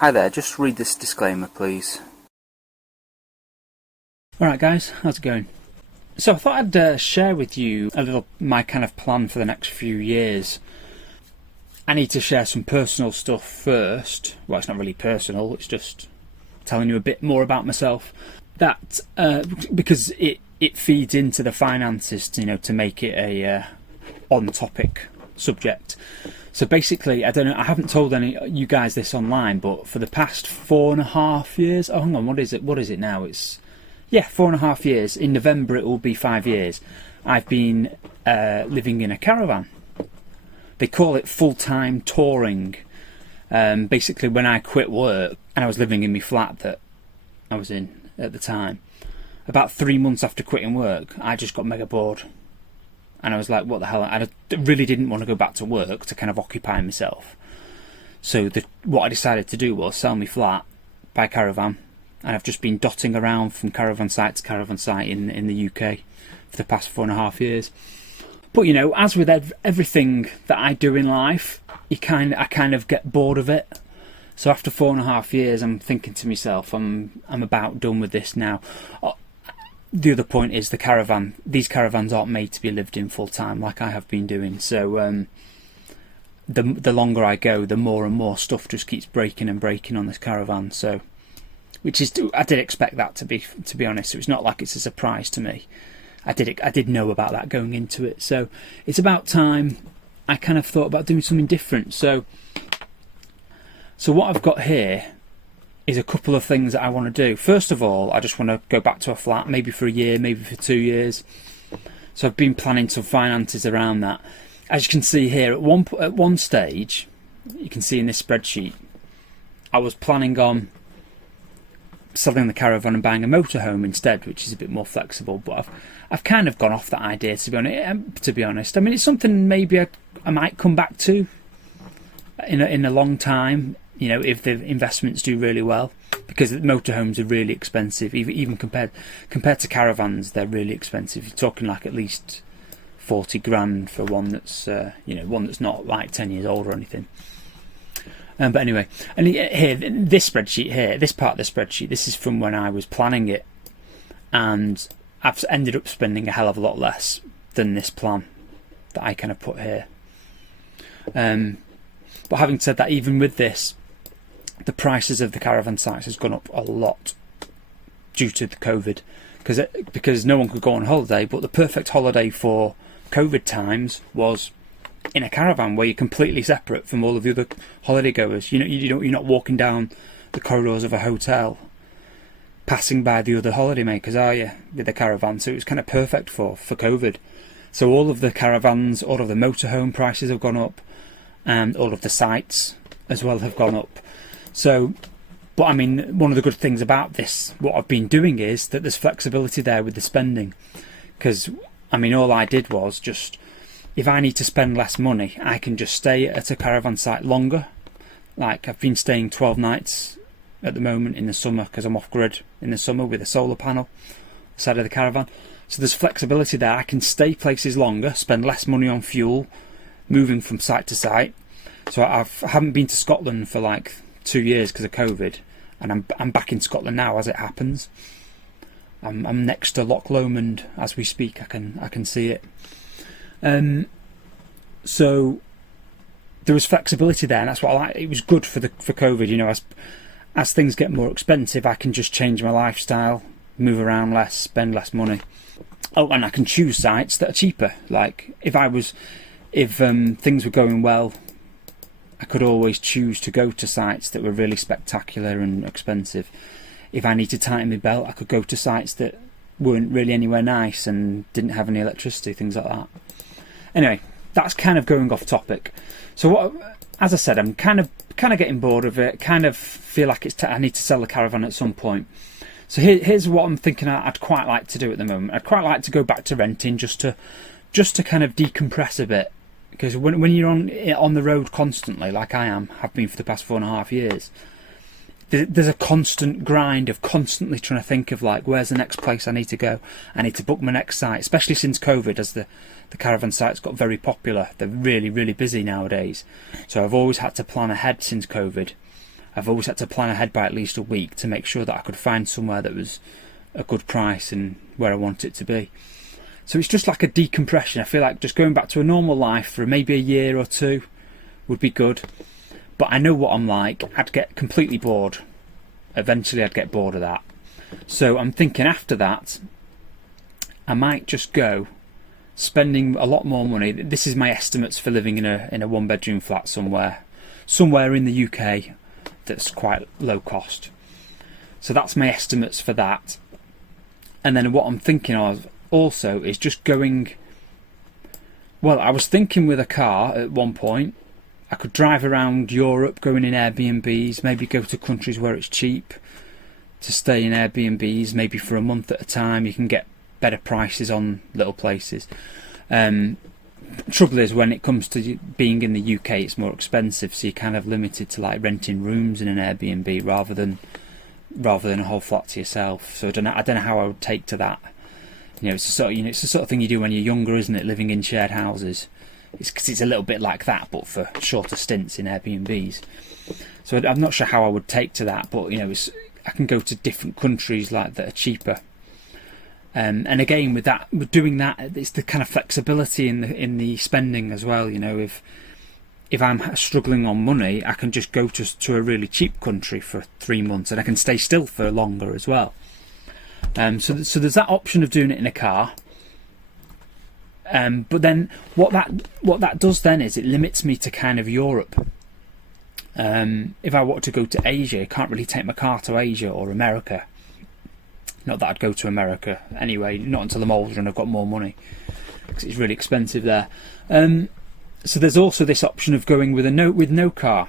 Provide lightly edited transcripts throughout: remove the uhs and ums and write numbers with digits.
Hi there, just read this disclaimer please. Alright guys, how's it going? So I thought I'd share with you a little my kind of plan for the next few years. I need to share some personal stuff first. Well, it's not really personal, it's just telling you a bit more about myself. That because it feeds into the finances, to make it a on-topic subject. So basically, I don't know, I haven't told any you guys this online, but for the past 4.5 years, oh hang on, what is it now? It's 4.5 years. In November it will be 5 years. I've been living in a caravan. They call it full-time touring. Basically, when I quit work and I was living in my flat that I was in at the time, about 3 months after quitting work, I just got mega bored. And I was like, what the hell? I really didn't want to go back to work to kind of occupy myself. So what I decided to do was sell my flat, buy a caravan, and I've just been dotting around from caravan site to caravan site in the UK for the past 4.5 years. But as with everything that I do in life, I kind of get bored of it. So after 4.5 years, I'm thinking to myself, I'm about done with this now. The other point is these caravans aren't made to be lived in full time like I have been doing. So the longer I go, the more and more stuff just keeps breaking and breaking on this caravan. So, I did expect that to be honest. So it's not like it's a surprise to me. I did know about that going into it. So it's about time I kind of thought about doing something different. So what I've got here is a couple of things that I want to do. First of all, I just want to go back to a flat, maybe for a year, maybe for 2 years. So I've been planning some finances around that. As you can see here, at one stage, you can see in this spreadsheet, I was planning on selling the caravan and buying a motorhome instead, which is a bit more flexible. But I've kind of gone off that idea, to be honest. I mean, it's something maybe I might come back to in a long time. If the investments do really well, because motorhomes are really expensive, even compared to caravans, they're really expensive. You're talking like at least 40 grand for one that's one that's not like 10 years old or anything. But anyway, and here, this spreadsheet here, this part of the spreadsheet, this is from when I was planning it, and I've ended up spending a hell of a lot less than this plan that I kind of put here. But having said that, even with this, the prices of the caravan sites has gone up a lot due to the COVID, because no one could go on holiday. But the perfect holiday for COVID times was in a caravan, where you're completely separate from all of the other holiday goers. You're not walking down the corridors of a hotel, passing by the other holiday makers, are you, with the caravan? So it was kind of perfect for COVID. So all of the caravans, all of the motorhome prices have gone up, and all of the sites as well have gone up. So, but I mean, one of the good things about this, what I've been doing, is that there's flexibility there with the spending. Because, I mean, all I did was just, if I need to spend less money, I can just stay at a caravan site longer. Like, I've been staying 12 nights at the moment in the summer, because I'm off-grid in the summer with a solar panel side of the caravan. So there's flexibility there. I can stay places longer, spend less money on fuel, moving from site to site. So I haven't been to Scotland for like 2 years because of COVID, and I'm back in Scotland now as it happens. I'm next to Loch Lomond as we speak. I can see it. So there was flexibility there, and that's what I like. It was good for COVID. As things get more expensive, I can just change my lifestyle, move around less, spend less money. Oh, and I can choose sites that are cheaper. Like if things were going well, I could always choose to go to sites that were really spectacular and expensive. If I need to tighten my belt, I could go to sites that weren't really anywhere nice and didn't have any electricity, things like that. Anyway, that's kind of going off topic. So as I said, I'm kind of getting bored of it. Kind of feel like I need to sell the caravan at some point. So here's what I'm thinking I'd quite like to do at the moment. I'd quite like to go back to renting, just to kind of decompress a bit. Because when you're on the road constantly, like I have been for the past 4.5 years, there's a constant grind of constantly trying to think of like, where's the next place I need to go? I need to book my next site, especially since COVID, as the caravan sites got very popular. They're really, really busy nowadays. So I've always had to plan ahead since COVID. I've always had to plan ahead by at least a week to make sure that I could find somewhere that was a good price and where I want it to be. So it's just like a decompression. I feel like just going back to a normal life for maybe a year or two would be good. But I know what I'm like. I'd get completely bored. Eventually I'd get bored of that. So I'm thinking after that, I might just go spending a lot more money. This is my estimates for living in a one-bedroom flat somewhere in the UK that's quite low cost. So that's my estimates for that. And then what I'm thinking of also is just going, well, I was thinking with a car at one point, I could drive around Europe going in Airbnbs, maybe go to countries where it's cheap to stay in Airbnbs, maybe for a month at a time. You can get better prices on little places. Trouble is, when it comes to being in the UK, it's more expensive, so you're kind of limited to like renting rooms in an Airbnb rather than a whole flat to yourself. So I don't know how I would take to that. It's the sort of thing you do when you're younger, isn't it? Living in shared houses. It's a little bit like that, but for shorter stints in Airbnbs. So I'm not sure how I would take to that, but I can go to different countries like that are cheaper. And again, with doing that, it's the kind of flexibility in the spending as well. If I'm struggling on money, I can just go to a really cheap country for 3 months, and I can stay still for longer as well. So there's that option of doing it in a car. But then what that does then is it limits me to kind of Europe. If I want to go to Asia, I can't really take my car to Asia or America. Not that I'd go to America anyway, not until I'm older and I've got more money, because it's really expensive there. So there's also this option of going with no car,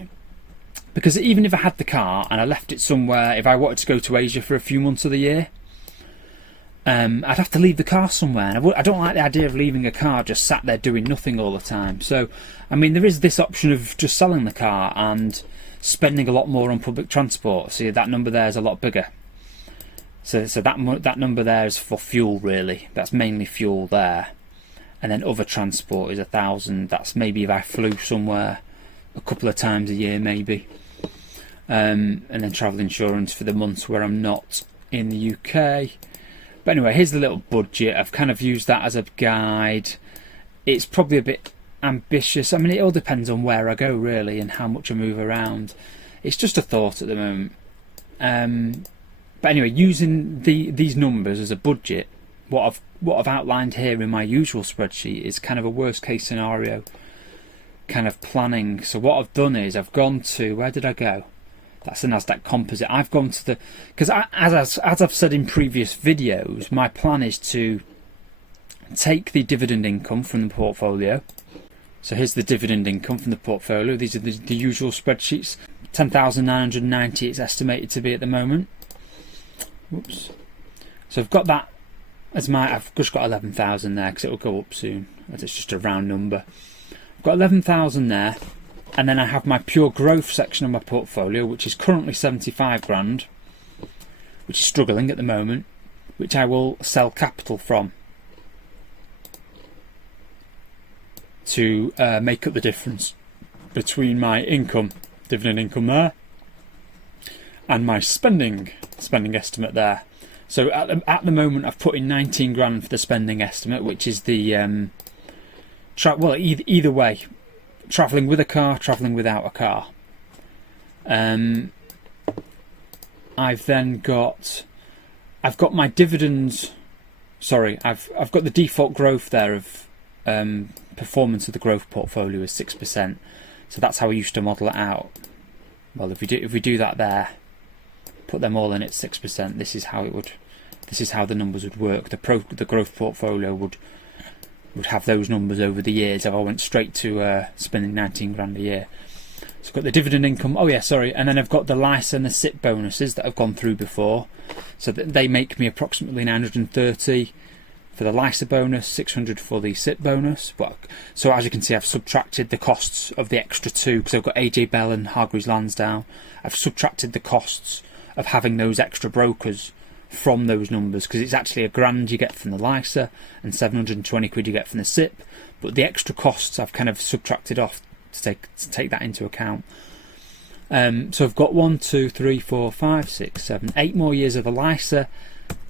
because even if I had the car and I left it somewhere, if I wanted to go to Asia for a few months of the year, I'd have to leave the car somewhere, and I don't like the idea of leaving a car just sat there doing nothing all the time. So, I mean, there is this option of just selling the car and spending a lot more on public transport. See, that number there is a lot bigger. So that number there is for fuel, really. That's mainly fuel there. And then other transport is 1,000. That's maybe if I flew somewhere a couple of times a year, maybe. And then travel insurance for the months where I'm not in the UK. But anyway, here's the little budget. I've kind of used that as a guide. It's probably a bit ambitious. I mean, it all depends on where I go, really, and how much I move around. It's just a thought at the moment. But anyway, using these numbers as a budget, what I've outlined here in my usual spreadsheet is kind of a worst case scenario kind of planning. So what I've done is I've gone to, where did I go? That's the Nasdaq Composite. I've gone to because as I've said in previous videos, my plan is to take the dividend income from the portfolio. So here's the dividend income from the portfolio. These are the usual spreadsheets. 10,990 it's estimated to be at the moment. Whoops. So I've got that as I've just got 11,000 there because it will go up soon. It's just a round number. I've got 11,000 there, and then I have my pure growth section of my portfolio, which is currently 75 grand, which is struggling at the moment, which I will sell capital from to make up the difference between my income, dividend income there, and my spending estimate there. So at the moment I've put in 19 grand for the spending estimate, which is the either way, travelling with a car, travelling without a car. I've got my dividends. Sorry, I've got the default growth there of performance of the growth portfolio is 6%. So that's how I used to model it out. Well, if we do that there, put them all in at 6%. This is how the numbers would work. The growth portfolio would have those numbers over the years if I went straight to spending 19 grand a year. So I've got the dividend income. Oh yeah, sorry. And then I've got the LISA and the SIP bonuses that I've gone through before. So that they make me approximately 930 for the LISA bonus, 600 for the SIP bonus. So as you can see, I've subtracted the costs of the extra two because I've got AJ Bell and Hargreaves Lansdown. I've subtracted the costs of having those extra brokers from those numbers, because it's actually £1,000 you get from the LISA and 720 quid you get from the SIP, but the extra costs I've kind of subtracted off to take that into account. So I've got 1, 2, 3, 4, 5, 6, 7, 8 more years of ELISA,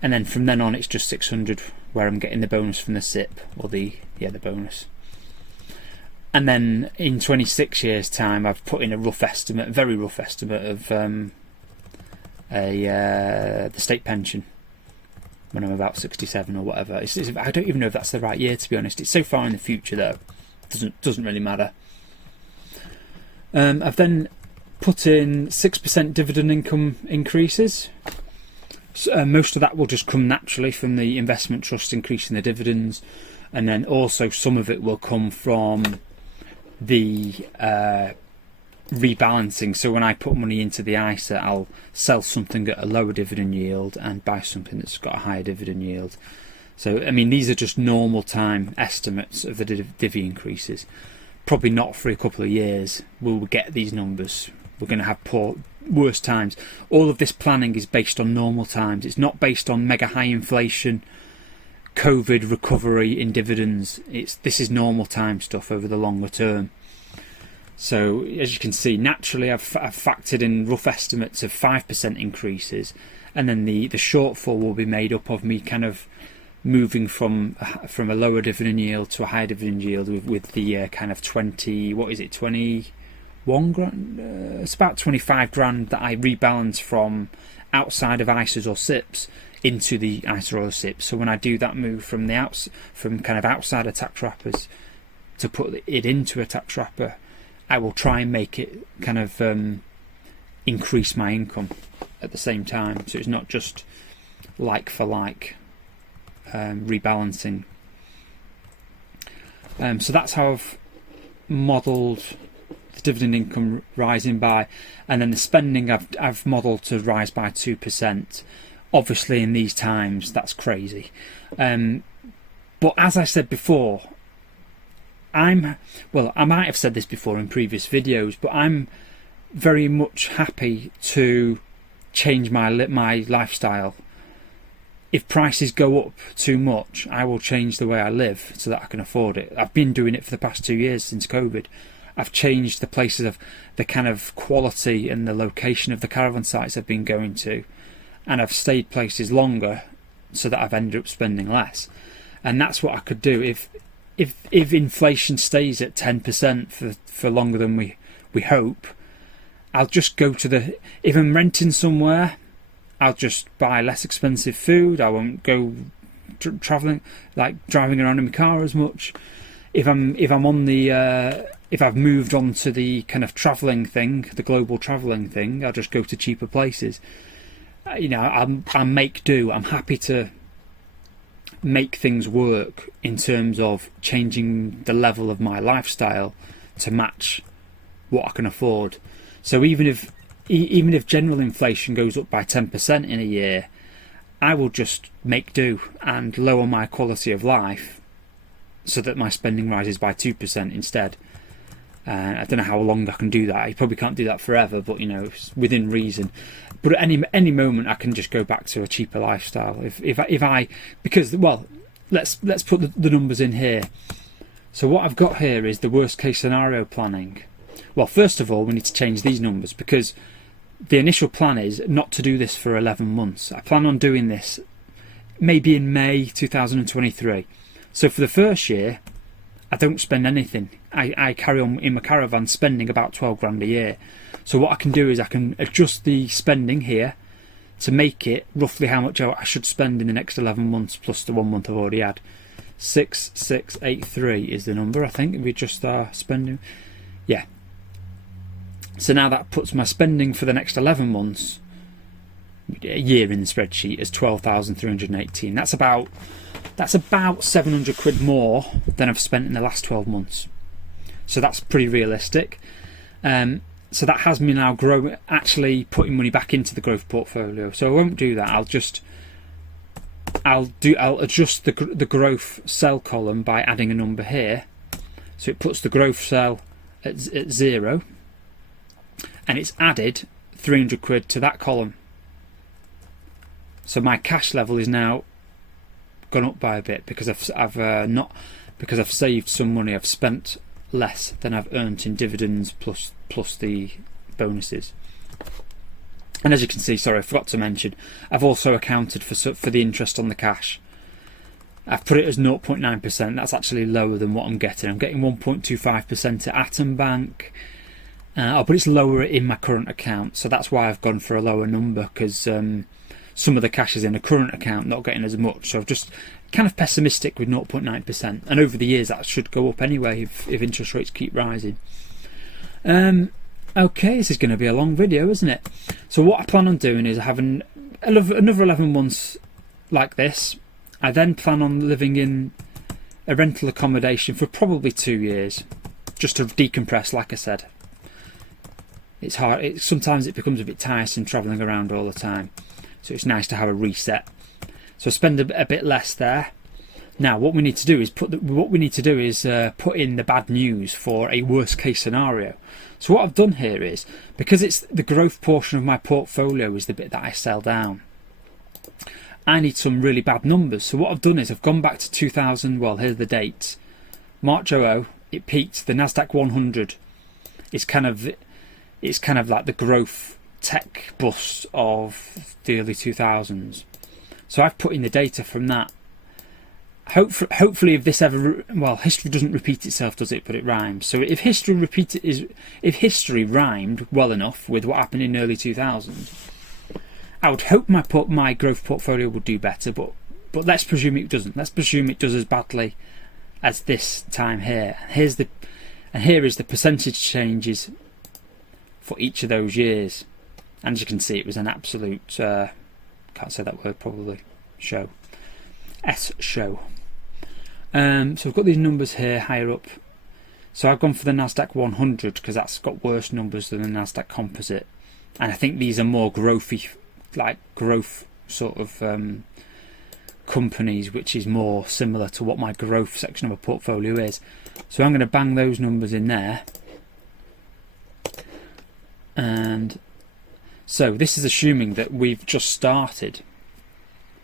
and then from then on it's just 600 where I'm getting the bonus from the SIP, or the bonus. And then in 26 years time I've put in a rough estimate, very rough estimate of the state pension when I'm about 67 or whatever. I don't even know if that's the right year, to be honest. It's so far in the future though, doesn't really matter. I've then put in 6% dividend income increases. So, most of that will just come naturally from the investment trust increasing the dividends, and then also some of it will come from the rebalancing. So when I put money into the ISA, I'll sell something at a lower dividend yield and buy something that's got a higher dividend yield. So I mean, these are just normal time estimates of the divvy increases. Probably not for a couple of years will we get these numbers. We're going to have worse times. All of this planning is based on normal times. It's not based on mega high inflation, COVID recovery in dividends. This is normal time stuff over the longer term. So as you can see, naturally I've factored in rough estimates of 5% increases, and then the shortfall will be made up of me kind of moving from a lower dividend yield to a higher dividend yield with the kind of 21 grand, it's about 25 grand that I rebalance from outside of ISAs or SIPs into the ISA or SIP. So when I do that move from kind of outside of tax wrappers to put it into a tax wrapper, I will try and make it kind of increase my income at the same time. So it's not just like for like rebalancing. So that's how I've modelled the dividend income rising by, and then the spending I've modelled to rise by 2%. Obviously in these times that's crazy, but as I said before, I might have said this before in previous videos, but I'm very much happy to change my lifestyle. If prices go up too much, I will change the way I live so that I can afford it. I've been doing it for the past 2 years since COVID. I've changed the places of the kind of quality and the location of the caravan sites I've been going to, and I've stayed places longer so that I've ended up spending less. And that's what I could do if inflation stays at 10% for longer than we hope. I'll just go to if I'm renting somewhere, I'll just buy less expensive food. I won't go traveling, like driving around in my car as much. If I've moved on to the kind of travelling thing, the global travelling thing, I'll just go to cheaper places. I'll make do. I'm happy to make things work in terms of changing the level of my lifestyle to match what I can afford. So even if general inflation goes up by 10% in a year, I will just make do and lower my quality of life so that my spending rises by 2% instead. I don't know how long I can do that. I probably can't do that forever, but it's within reason. But at any moment I can just go back to a cheaper lifestyle. Let's put the numbers in here. So what I've got here is the worst case scenario planning. Well, first of all, we need to change these numbers because the initial plan is not to do this for 11 months. I plan on doing this maybe in May 2023. So for the first year, I don't spend anything. I carry on in my caravan spending about 12 grand a year. So what I can do is I can adjust the spending here to make it roughly how much I should spend in the next 11 months plus the 1 month I've already had. 6683 is the number, I think, if we adjust our spending. Yeah. So now that puts my spending for the next 11 months, a year in the spreadsheet, as 12,318. That's about 700 quid more than I've spent in the last 12 months. So that's pretty realistic. So that has me now actually putting money back into the growth portfolio. So I won't do that. I'll adjust the growth cell column by adding a number here. So it puts the growth cell at 0, and it's added 300 quid to that column. So my cash level is now gone up by a bit because I've saved some money. I've spent less than I've earned in dividends plus the bonuses. And as you can see, sorry, I forgot to mention, I've also accounted for the interest on the cash. I've put it as 0.9%. That's actually lower than what I'm getting. I'm getting 1.25% at Atom Bank. But it's lower in my current account, so that's why I've gone for a lower number, because some of the cash is in a current account, not getting as much. So I've just kind of pessimistic with 0.9%, and over the years that should go up anyway if interest rates keep rising. Okay, this is going to be a long video, isn't it? So what I plan on doing is having another 11 months like this. I then plan on living in a rental accommodation for probably 2 years, just to decompress, like I said. It's hard. Sometimes it becomes a bit tiresome travelling around all the time, so it's nice to have a reset. So spend a bit less there. Now, what we need to do is put in the bad news for a worst case scenario. So what I've done here is, because it's the growth portion of my portfolio is the bit that I sell down, I need some really bad numbers. So what I've done is I've gone back to 2000. Well, here's the dates. March 00, it peaked. The Nasdaq 100 is kind of like the growth tech bust of the early 2000s. So I've put in the data from that. Hopefully, if this ever, well, history doesn't repeat itself, does it? But it rhymes. So if history rhymed well enough with what happened in early 2000s, I would hope my growth portfolio would do better. But let's presume it doesn't. Let's presume it does as badly as this time here. Here is the percentage changes for each of those years, and as you can see, it was an absolute can't say that word probably show. So I've got these numbers here higher up. So I've gone for the Nasdaq 100 because that's got worse numbers than the Nasdaq Composite, and I think these are more growthy, like growth sort of companies, which is more similar to what my growth section of a portfolio is. So I'm going to bang those numbers in there. And so this is assuming that we've just started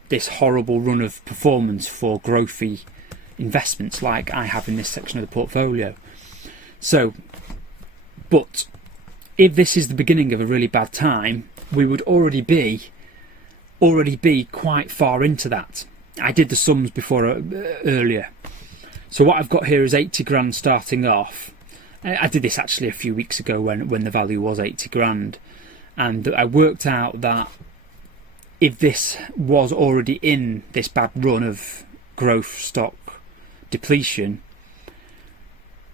this horrible run of performance for growthy investments like I have in this section of the portfolio. So, but if this is the beginning of a really bad time, we would already be quite far into that. I did the sums before earlier. So what I've got here is 80 grand starting off. I did this actually a few weeks ago when the value was 80 grand, and I worked out that if this was already in this bad run of growth stock depletion,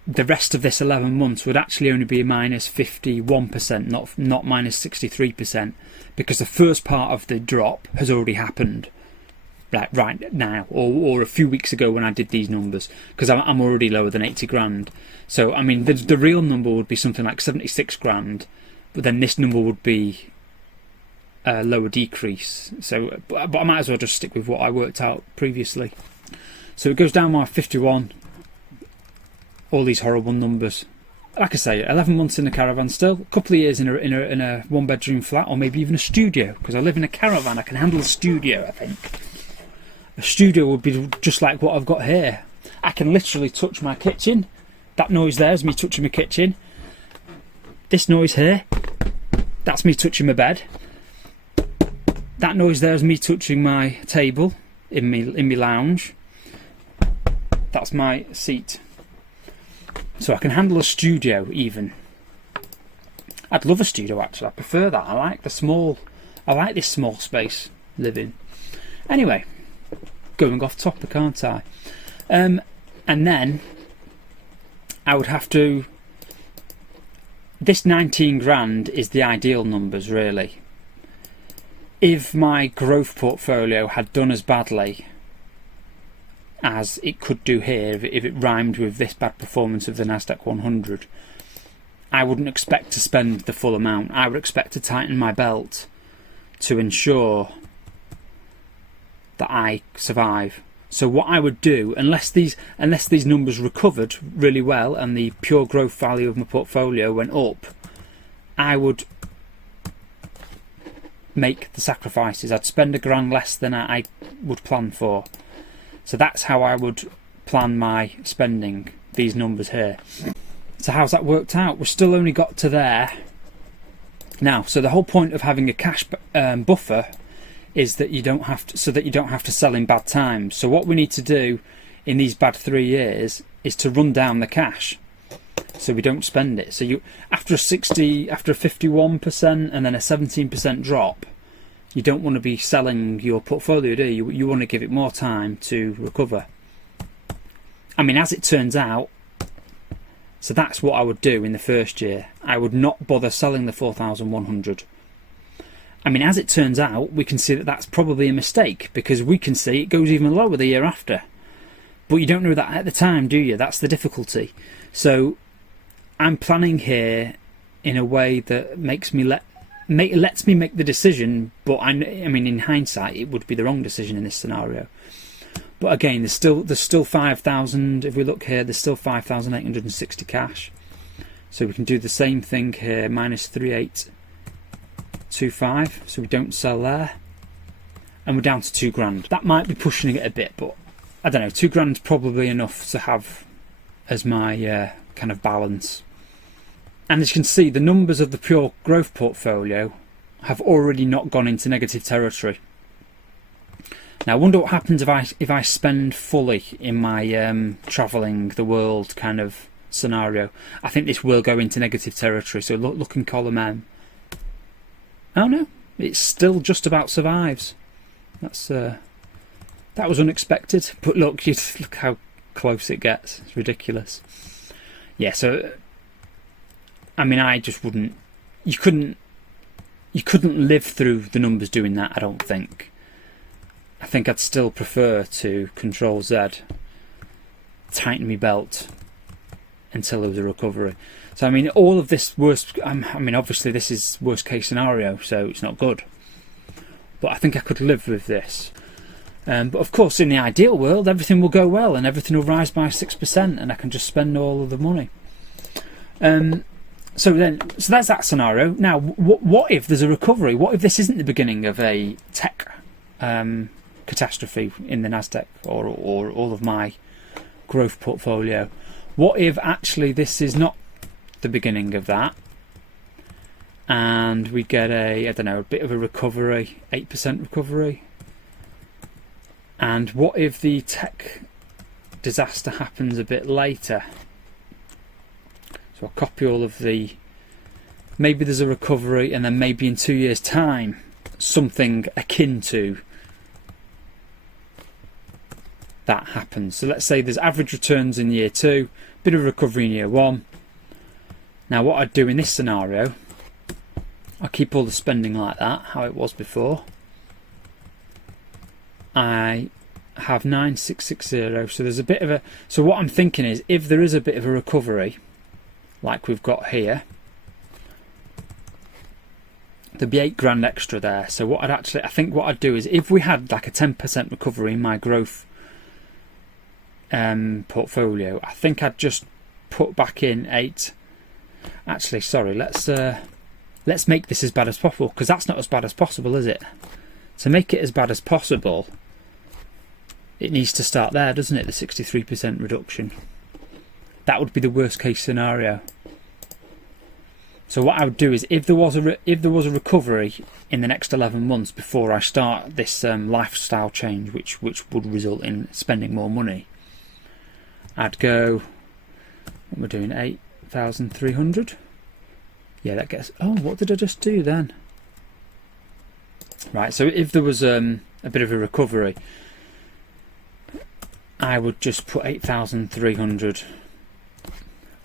the rest of this 11 months would actually only be minus 51%, not minus 63%, because the first part of the drop has already happened right now, or a few weeks ago when I did these numbers, because I'm already lower than 80 grand. So I mean the real number would be something like 76 grand, but then this number would be a lower decrease. So but I might as well just stick with what I worked out previously. So it goes down by 51, all these horrible numbers. Like I say, 11 months in a caravan still, a couple of years in a one bedroom flat, or maybe even a studio, because I live in a caravan. I can handle a studio, I think. A studio would be just like what I've got here. I can literally touch my kitchen. That noise there is me touching my kitchen. This noise here, that's me touching my bed. That noise there is me touching my table in my lounge. That's my seat. So I can handle a studio even. I'd love a studio actually. I prefer that. I like this small space living. Anyway, going off topic, aren't I? And then I would have to. This 19 grand is the ideal numbers, really. If my growth portfolio had done as badly as it could do here, if it rhymed with this bad performance of the Nasdaq 100, I wouldn't expect to spend the full amount. I would expect to tighten my belt to ensure that I survive. So what I would do, unless these numbers recovered really well and the pure growth value of my portfolio went up, I would make the sacrifices. I'd spend £1 grand less than I would plan for. So that's how I would plan my spending, these numbers here. So how's that worked out? We've still only got to there Now, so the whole point of having a cash buffer is that you don't have to, so that you don't have to sell in bad times. So what we need to do in these bad 3 years is to run down the cash, so we don't spend it. So you, after a 51% and then a 17% drop, you don't want to be selling your portfolio, do you? You want to give it more time to recover. I mean, as it turns out, so that's what I would do in the first year. I would not bother selling the 4,100. I mean, as it turns out, we can see that that's probably a mistake, because we can see it goes even lower the year after. But you don't know that at the time, do you? That's the difficulty. So I'm planning here in a way that makes me lets me make the decision, but I mean, in hindsight, it would be the wrong decision in this scenario. But again, there's still 5,000. If we look here, there's still 5,860 cash. So we can do the same thing here, minus 3,825. So we don't sell there, and we're down to 2 grand. That might be pushing it a bit, but I don't know. 2 grand's probably enough to have as my kind of balance. And as you can see, the numbers of the pure growth portfolio have already not gone into negative territory. Now I wonder what happens if I spend fully in my travelling the world kind of scenario. I think this will go into negative territory. So look in column M. Oh no, it still just about survives. That's that was unexpected. But look how close it gets. It's ridiculous. Yeah. So I mean, I just wouldn't. You couldn't live through the numbers doing that. I don't think. I think I'd still prefer to Control Z, tighten my belt until there was a recovery. So I mean, all of this worst. I mean, obviously this is worst case scenario, so it's not good. But I think I could live with this. But of course, in the ideal world, everything will go well and everything will rise by 6%, and I can just spend all of the money. So that's that scenario. Now, what if there's a recovery? What if this isn't the beginning of a tech catastrophe in the Nasdaq or all of my growth portfolio? What if actually this is not the beginning of that, and we get a bit of a recovery, 8% recovery? And what if the tech disaster happens a bit later? So I'll copy all of the, maybe there's a recovery, and then maybe in 2 years' time something akin to that happens. So let's say there's average returns in year 2, bit of recovery in year 1. Now what I'd do in this scenario, I'll keep all the spending like that, how it was before. I have 9660, so there's a bit of a, so what I'm thinking is, if there is a bit of a recovery like we've got here, there'd be 8 grand extra there. So what I think what I'd do is, if we had like a 10% recovery in my growth portfolio, I think I'd just put back in 8. Actually, sorry, let's make this as bad as possible, because that's not as bad as possible, is it? To make it as bad as possible, it needs to start there, doesn't it? The 63% reduction. That would be the worst case scenario. So what I would do is, if there was a recovery in the next 11 months before I start this lifestyle change, which would result in spending more money, I'd go, what we're doing, 8,300. Yeah, that gets, oh, what did I just do then? Right, so if there was a bit of a recovery, I would just put 8,300,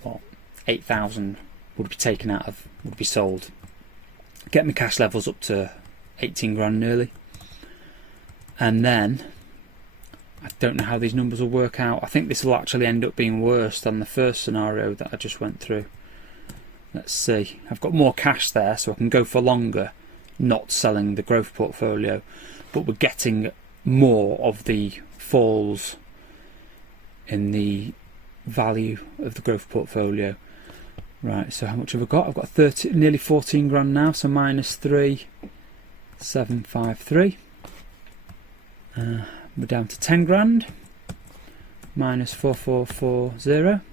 well, 8,000 would be taken out of, would be sold. Get my cash levels up to 18 grand nearly. And then, I don't know how these numbers will work out. I think this will actually end up being worse than the first scenario that I just went through. Let's see. I've got more cash there, so I can go for longer, not selling the growth portfolio. But we're getting more of the falls in the value of the growth portfolio. Right, so how much have I got? I've got nearly 14 grand now, so minus 3,753. We're down to 10 grand, minus 4,440.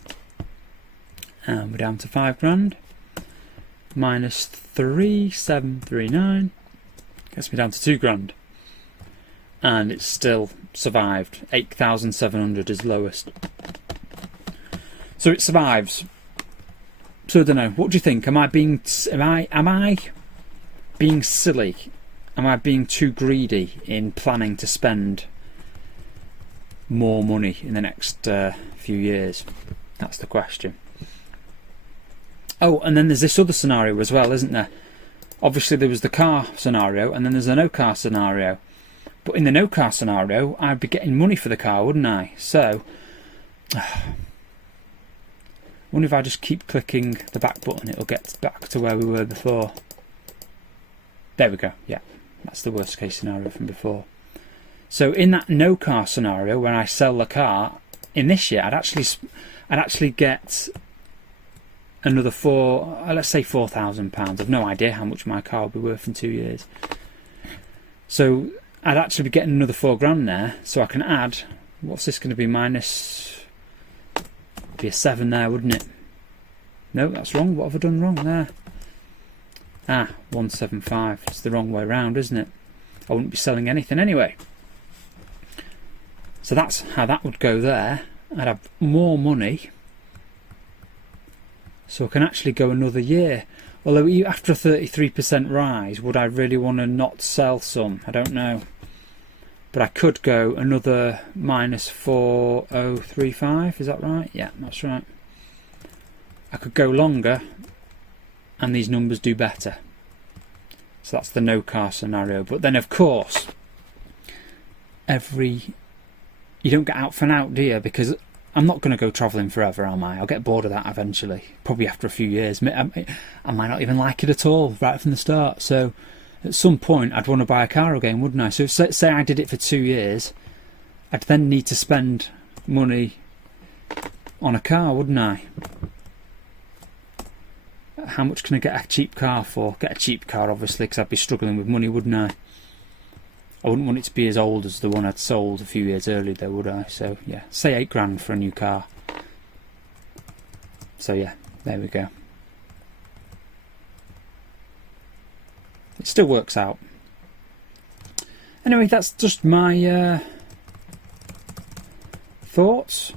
And we're down to 5 grand, minus 3,739 gets me down to £2,000. And it's still survived. 8,700 is lowest. So it survives. So I don't know. What do you think? Am I being silly? Am I being too greedy in planning to spend more money in the next few years? That's the question. Oh, and then there's this other scenario as well, isn't there? Obviously there was the car scenario, and then there's a no car scenario. But in the no car scenario, I'd be getting money for the car, wouldn't I? So, I wonder if I just keep clicking the back button, it'll get back to where we were before. There we go. Yeah, that's the worst case scenario from before. So in that no car scenario, when I sell the car in this year, I'd actually get another let's say £4,000. I've no idea how much my car will be worth in 2 years. So I'd actually be getting another £4,000 there. So I can add. What's this going to be? Minus. Be a 7 there, wouldn't it? No, that's wrong. What have I done wrong there? 175. It's the wrong way round, isn't it? I wouldn't be selling anything anyway. So that's how that would go there. I'd have more money. So I can actually go another year. Although after a 33% rise, would I really want to not sell some? I don't know. But I could go another minus 4,035. Is that right? Yeah, that's right. I could go longer and these numbers do better. So that's the no car scenario. But then of course, you don't get out for an out, do you? Because I'm not going to go travelling forever, am I? I'll get bored of that eventually. Probably after a few years. I might not even like it at all right from the start. So at some point I'd want to buy a car again, wouldn't I? So say I did it for 2 years, I'd then need to spend money on a car, wouldn't I? How much can I get a cheap car for? Get a cheap car, obviously, because I'd be struggling with money, wouldn't I? I wouldn't want it to be as old as the one I'd sold a few years earlier, though, would I? So, yeah, say £8,000 for a new car. So, yeah, there we go. It still works out. Anyway, that's just my thoughts.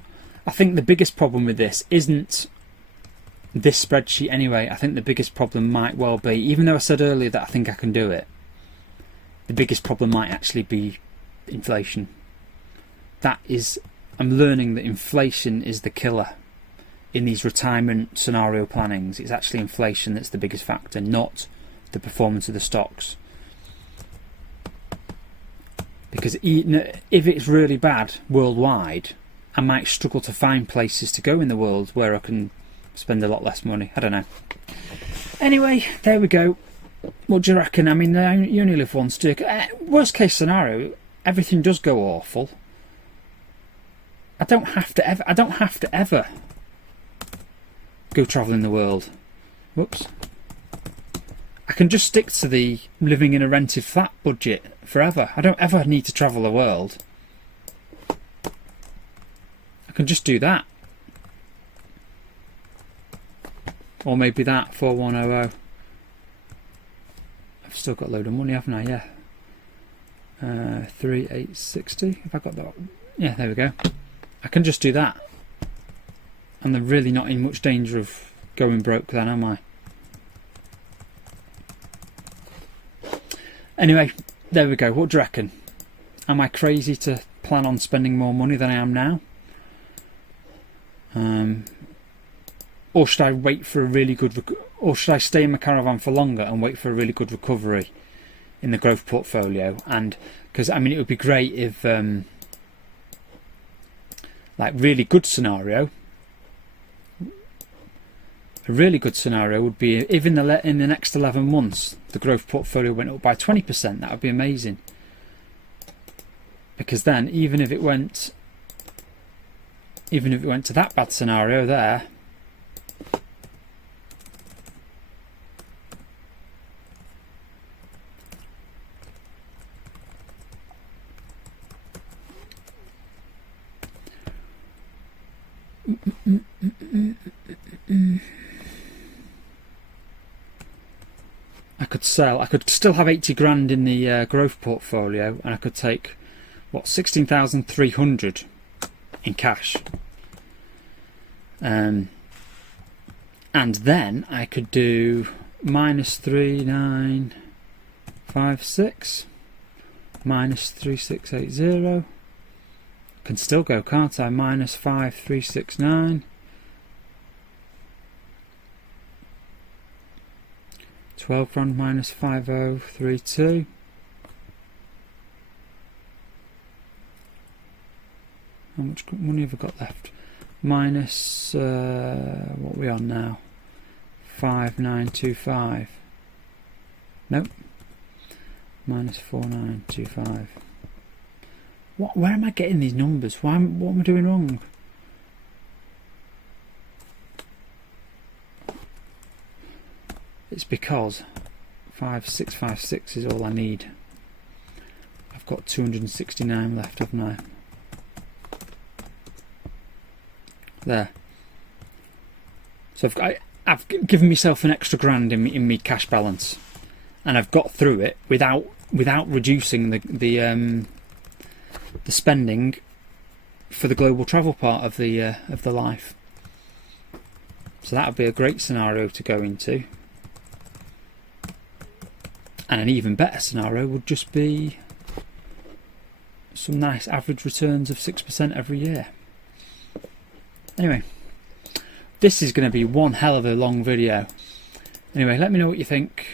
I think the biggest problem with this isn't this spreadsheet anyway. I think the biggest problem might well be, even though I said earlier that I think I can do it, the biggest problem might actually be inflation. I'm learning that inflation is the killer in these retirement scenario plannings. It's actually inflation that's the biggest factor, not the performance of the stocks. Because if it's really bad worldwide, I might struggle to find places to go in the world where I can spend a lot less money. I don't know. Anyway, there we go. What do you reckon? I mean, you only live once, do you? Worst case scenario, everything does go awful. I don't have to ever go travelling the world. Whoops. I can just stick to the living in a rented flat budget forever. I don't ever need to travel the world. I can just do that. Or maybe that, 4100. I've still got a load of money, haven't I? Yeah. 3,860. Have I got that? Yeah, there we go. I can just do that. And they're really not in much danger of going broke then, am I? Anyway, there we go. What do you reckon? Am I crazy to plan on spending more money than I am now? Or should I wait for a really good... Or should I stay in my caravan for longer and wait for a really good recovery in the growth portfolio? And because, I mean, it would be great if... like, really good scenario... A really good scenario would be if in the next 11 months the growth portfolio went up by 20%. That would be amazing. Because then, even if it went to that bad scenario there, sell, I could still have 80 grand in the growth portfolio, and I could take, what, 16,300 in cash. And then I could do minus 3956, minus 3680. Can still go, can't I? Minus 5369. 12 grand minus 5032. How much money have I got left? Minus, what are we on now? 5925. Nope. Minus 4925. Where am I getting these numbers? What am I doing wrong? It's because 5656 is all I need. I've got 269 left, haven't I? There. So I've given myself an extra grand in my cash balance, and I've got through it without reducing the spending for the global travel part of the life. So that would be a great scenario to go into. And an even better scenario would just be some nice average returns of 6% every year. Anyway, this is going to be one hell of a long video. Anyway, let me know what you think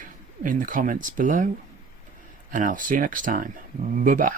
in the comments below, and I'll see you next time. Bye bye.